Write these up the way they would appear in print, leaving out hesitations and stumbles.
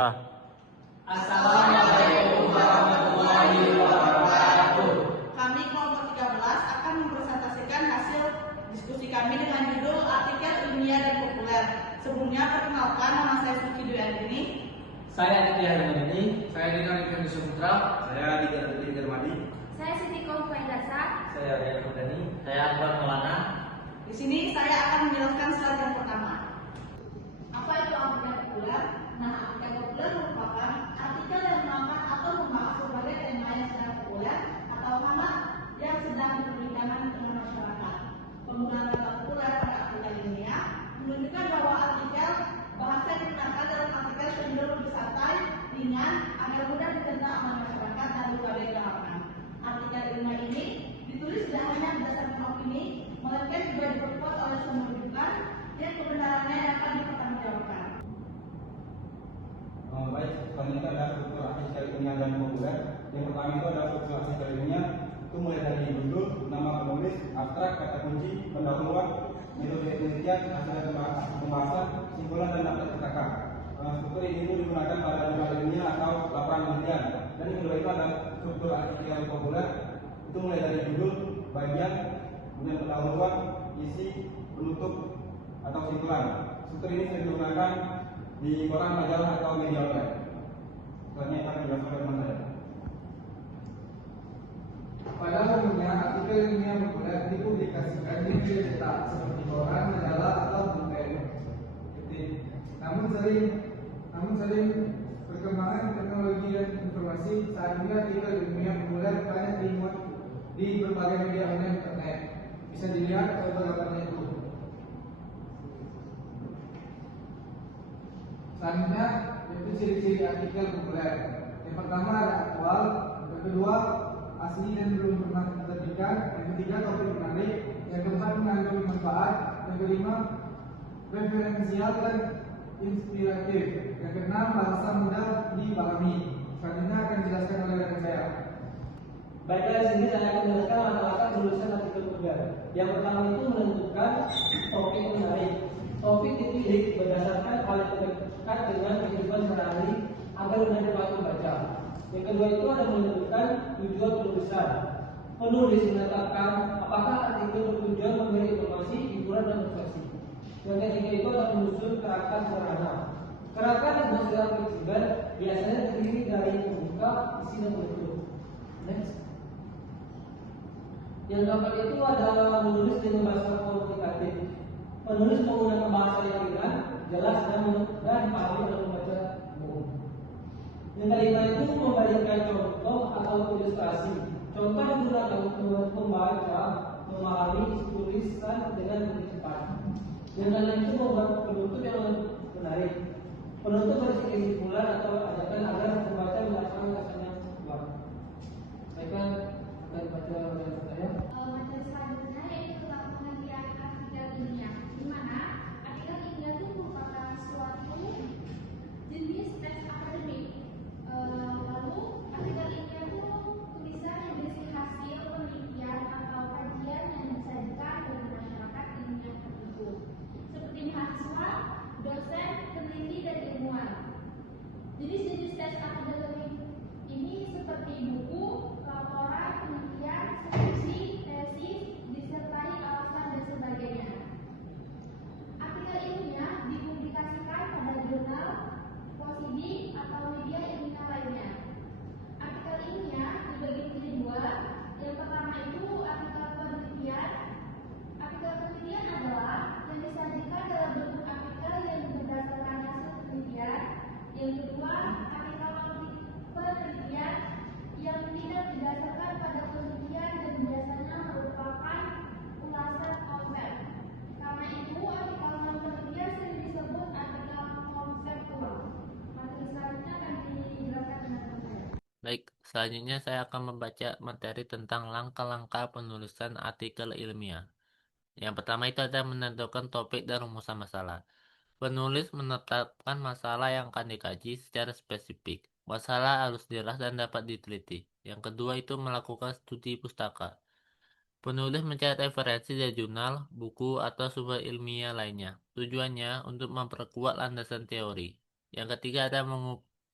Assalamualaikum warahmatullahi wabarakatuh. Kami kelompok 13 akan mempresentasikan hasil diskusi kami dengan judul artikel ilmiah dan populer. Sebelumnya perkenalkan, nama saya Suci Dwi Andrini. Saya Aditya Hermanini. Saya Dina Rifan Suputra. Saya Dika Putri Darmadi. Saya Siti Komplain Dasa. Saya Rian Mudani. Saya Akbar Maulana. Di sini saya akan menjelaskan slide yang pertama. Apa itu artikel populer? Nah, artikel populer merupakan artikel yang mengangkat atau membahas berbagai tema yang sedang populer atau hangat yang sedang diperbincangkan di tengah masyarakat. Penggunaan kata populer pada artikel ilmiah menunjukkan bahwa artikel bahasa yang digunakan dalam artikel cenderung lebih santai, ringan, agar mudah dicerna oleh masyarakat dan berbagai kalangan. Artikel ilmiah ini ditulis tidak hanya berdasarkan opini, melainkan juga diperkuat oleh sumber rujukan yang kebenarannya dapat dipertanggungjawabkan. Baik, selanjutnya ada struktur artikel ilmiah dan populer. Yang pertama itu ada struktur artikel ilmiah. Itu mulai dari judul, nama penulis, abstrak, kata kunci, pendahuluan, metode penelitian, hasil pembahasan, simpulan dan daftar cetakan. Struktur ini digunakan pada jurnal ilmiah atau laporan penelitian. Dan yang kedua itu ada struktur artikel populer. Itu mulai dari judul, bagian, kemudian pendahuluan, isi, penutup atau simpulan. Struktur ini sering digunakan di koran, majalah atau media online. Selanjutnya akan dijelaskan oleh teman saya. Pada umumnya artikel ilmiah populer dipublikasikan di media cetak seperti koran, majalah atau buku elektronik. Namun sering perkembangan teknologi dan informasi saat ini artikel ilmiah populer banyak dimuat di berbagai media online internet. Bisa dilihat beberapa itu. Selanjutnya yaitu ciri-ciri artikel populer. Yang pertama ada aktual, yang kedua asli dan belum pernah diterbitkan, yang ketiga topik menarik, yang keempat mengandung manfaat, yang kelima referensial dan inspiratif, yang keenam bahasa mudah dipahami. Selanjutnya akan dijelaskan oleh rekan saya. Baiklah, di sini saya akan menjelaskan langkah-langkah penulisan artikel populer. Yang pertama itu menentukan topik menarik. Topik dipilih berdasarkan hal yang terdekat dengan kehidupan sehari-hari agar mudah dapat membaca. Yang kedua itu ada menentukan tujuan penulisan. Penulis menetapkan apakah artikel bertujuan memberi informasi, hiburan dan motivasi. Yang ketiga itu ada menyusun kerangka sederhana. Kerangka yang bersifat fleksibel biasanya terdiri dari pembuka, isi dan penutup. Next. Yang keempat itu adalah menulis dengan bahasa komunikatif. Penulis menggunakan bahasa yang ringan, jelas dan mudah dipahami oleh pembaca umum. Yang kelima itu memberikan contoh atau ilustrasi. Contoh yang digunakan untuk membaca memahami tulisan dengan lebih cepat. Yang keenam itu membuat penutup yang menarik. Penutup berisi kesimpulan atau ajakan agar pembaca merasakan kesan yang kuat. Baiklah, akan baca oleh saya. Materi selanjutnya yaitu tentang pengertian artikel ilmiah, di mana artikel ilmiah itu merupakan suatu jenis teks akademik. Lalu artikel ilmiah itu tulisan yang berisi hasil penelitian atau kajian yang disajikan bagi masyarakat ilmiah tertentu, seperti mahasiswa, dosen, peneliti, dan ilmuwan. Jenis-jenis teks akademik ini seperti buku, laporan, penelitian, skripsi, tesis, disertai alasan dan sebagainya. Artikel ilmiah dipublikasikan pada jurnal, posidi, atau media ilmiah lainnya. Artikel ilmiah dibagi menjadi dua. Yang pertama itu artikel penelitian. Artikel penelitian adalah yang disajikan dalam bentuk artikel yang berdasarkan hasil penelitian. Yang kedua, artikel penelitian yang tidak didasarkan pada penelitian dan biasanya merupakan ulasan konsep. Karena itu, artikel penelitian sering disebut artikel konseptual. Materi selanjutnya akan dijelaskan dengan saya. Baik, selanjutnya saya akan membaca materi tentang langkah-langkah penulisan artikel ilmiah. Yang pertama itu ada menentukan topik dan rumusan masalah. Penulis menetapkan masalah yang akan dikaji secara spesifik. Masalah harus jelas dan dapat diteliti. Yang kedua itu melakukan studi pustaka. Penulis mencari referensi dari jurnal, buku, atau sumber ilmiah lainnya. Tujuannya untuk memperkuat landasan teori. Yang ketiga ada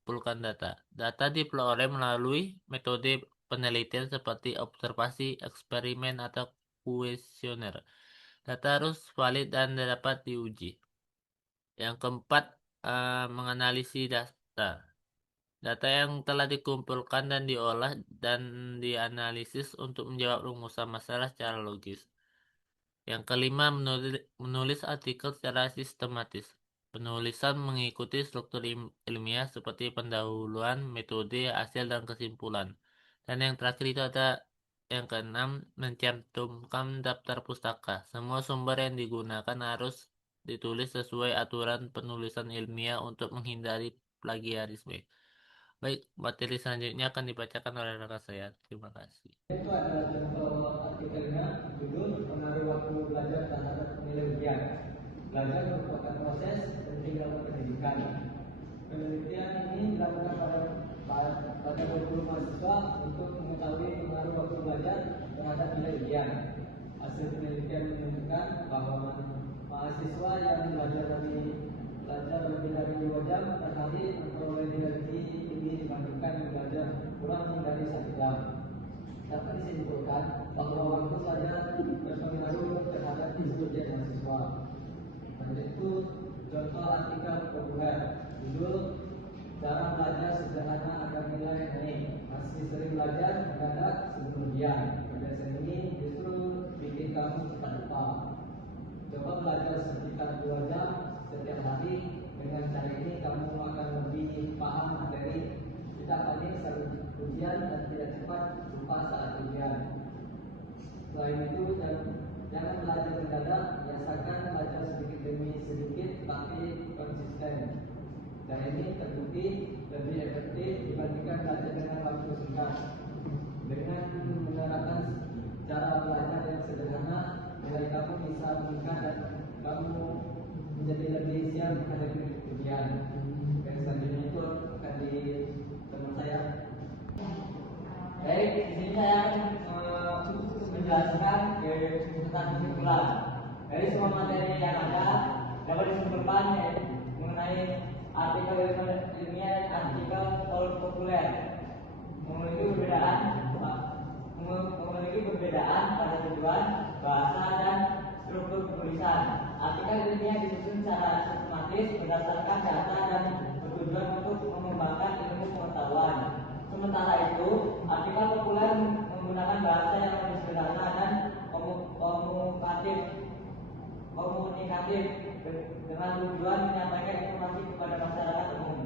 mengumpulkan data. Data diperoleh melalui metode penelitian seperti observasi, eksperimen, atau kuesioner. Data harus valid dan dapat diuji. Yang keempat, menganalisis data. Data yang telah dikumpulkan dan diolah dan dianalisis untuk menjawab rumusan masalah secara logis. Yang kelima, menulis artikel secara sistematis. Penulisan mengikuti struktur ilmiah seperti pendahuluan, metode, hasil, dan kesimpulan. Dan yang terakhir itu ada yang keenam, mencantumkan daftar pustaka. Semua sumber yang digunakan harus ditulis sesuai aturan penulisan ilmiah untuk menghindari plagiarisme. Baik, materi selanjutnya akan dibacakan oleh rekan saya. Terima kasih. Itu adalah contoh artikelnya, judul pengaruh waktu belajar terhadap nilai ujian. Belajar merupakan proses penting dalam pendidikan. Penelitian ini dilakukan pada 20 mahasiswa untuk mengetahui pengaruh waktu belajar terhadap nilai ujian. Hasil penelitian menunjukkan bahwa mahasiswa yang belajar lebih dari 2 jam per hari memperoleh nilai lebih tinggi dibandingkan yang belajar kurang dari 1 jam. Dapat disimpulkan bahwa waktu belajar berpengaruh terhadap ujian mahasiswa. Itu contoh artikel populer, judul cara belajar sederhana agar nilai naik. Masih sering belajar mendadak sebelum ujian. Kebiasaan ini justru bikin kamu cepat lupa. Coba belajar sekitar 2 jam setiap hari. Dengan cara ini kamu akan lebih paham materi, tidak panik saat ujian dan tidak cepat lupa saat ujian. Selain itu, jangan belajar mendadak, biasakan belajar sedikit demi sedikit tapi konsisten. Dan ini terbukti lebih efektif dibandingkan belajar dengan waktu singkat. Dengan menerapkan cara belajar yang sederhana, nilai kamu bisa meningkat dan kamu menjadi lebih siap menghadapi ujian. Dan selanjutnya itu akan di teman saya. Baik, di sini saya akan menjelaskan tentang kesimpulan. Dari semua materi yang ada dapat disimpulkan mengenai artikel ilmiah dan artikel populer memiliki perbedaan pada tujuan, bahasa, dan struktur penulisan. Artikel ilmiah disusun secara sistematis berdasarkan data dan bertujuan untuk mengembangkan ilmu pengetahuan. Sementara itu, artikel populer menggunakan bahasa yang lebih sederhana dan komunikatif dengan tujuan menyampaikan informasi kepada masyarakat umum.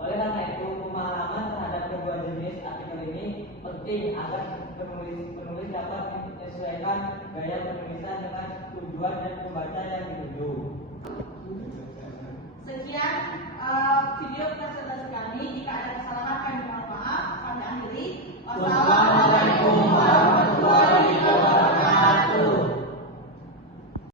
Oleh karena itu, pemahaman terhadap kedua jenis artikel ini penting agar penulis dapat menyesuaikan gaya penulisan dengan tujuan dan pembaca yang dituju. Sekian video presentasi kami. Jika ada kesalahan kami mohon maaf. Kami akhiri. Wassalamualaikum.